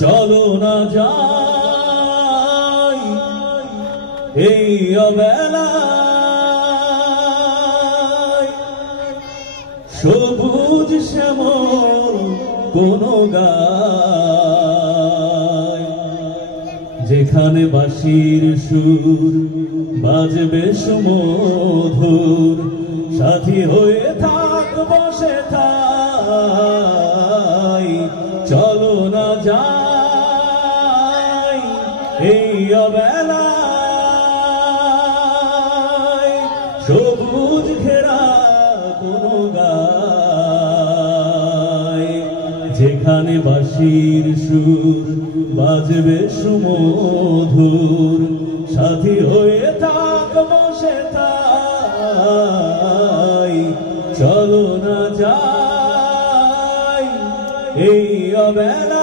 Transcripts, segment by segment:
চলো না যাই এই অবেলায়, সবুজ শ্যামল কোন গায়, যেখানে বাঁশির সুর বাজবে সুমধুর, সাথী হয়ে থাকব সেথায়। চলো না যাই এই অবেলায়, সবুজ ঘেরা কোন গায়, যেখানে বাঁশির সুর বাজবে সুমধুর, সাথী হয়ে থাকব সেথায়। চলো না যাই এই অবেলায়,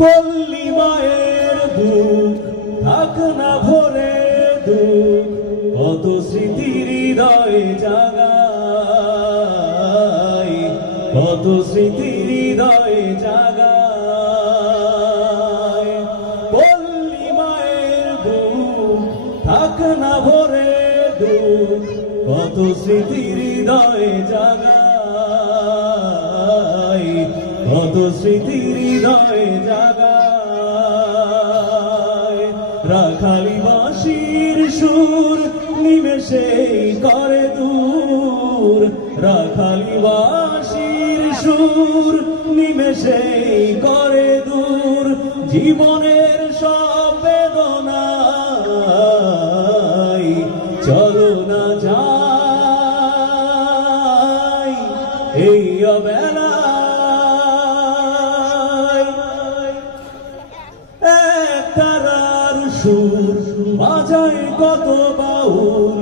পল্লী মায়ের বুক থাক না ভরে দুঃখ, কত স্মৃতির হৃদয়ে জাগাই, কত স্মৃতির হৃদয়ে জাগাই। পল্লী মায়ের বুক থাক না ভরে দুঃখ, কত স্মৃতির হৃদয়ে জাগাই, কত স্মৃতির হৃদয়ে জাগাই। রাখালি বাঁশির সুর নিমেষেই করে দূর, রাখালি বাঁশির সুর নিমেষেই করে দূর, জীবনের সব বেদনাই। চলো না যাই এই অবেলায়, এক তারার সুর বাজায় কত বাউল,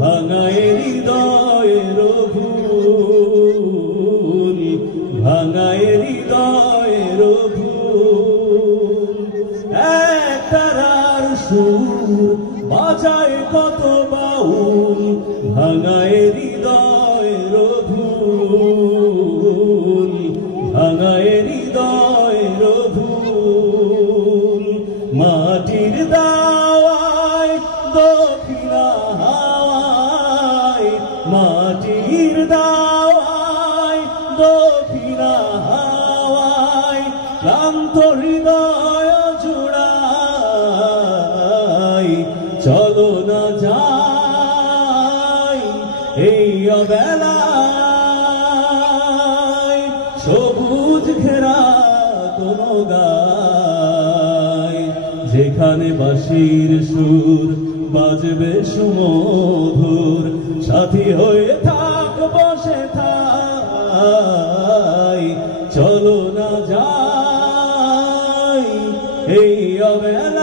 ভাঙায় হৃদয়ের ভুল, ভাঙায় হৃদয়ের ভুল। এক তারার সুর বাজায় কত বাউল, ভাঙায় হৃদয়ের ভুল, ভাঙায় হৃদয়ের ভুল। মাটির দাওয়ায় দক্ষিণা হাওয়ায়, মাটির দাওয়ায় দক্ষিণা হাওয়ায়, ক্লান্ত হৃদয় জুড়াই। চলো না যাই এই অবেলায়, সবুজ ঘেরা কোন গায়, যেখানে বাঁশির সুর বাজবে সুমধুর, সাথী হয়ে থাকব সেথায়। চলো না যাই এই অবেলায়।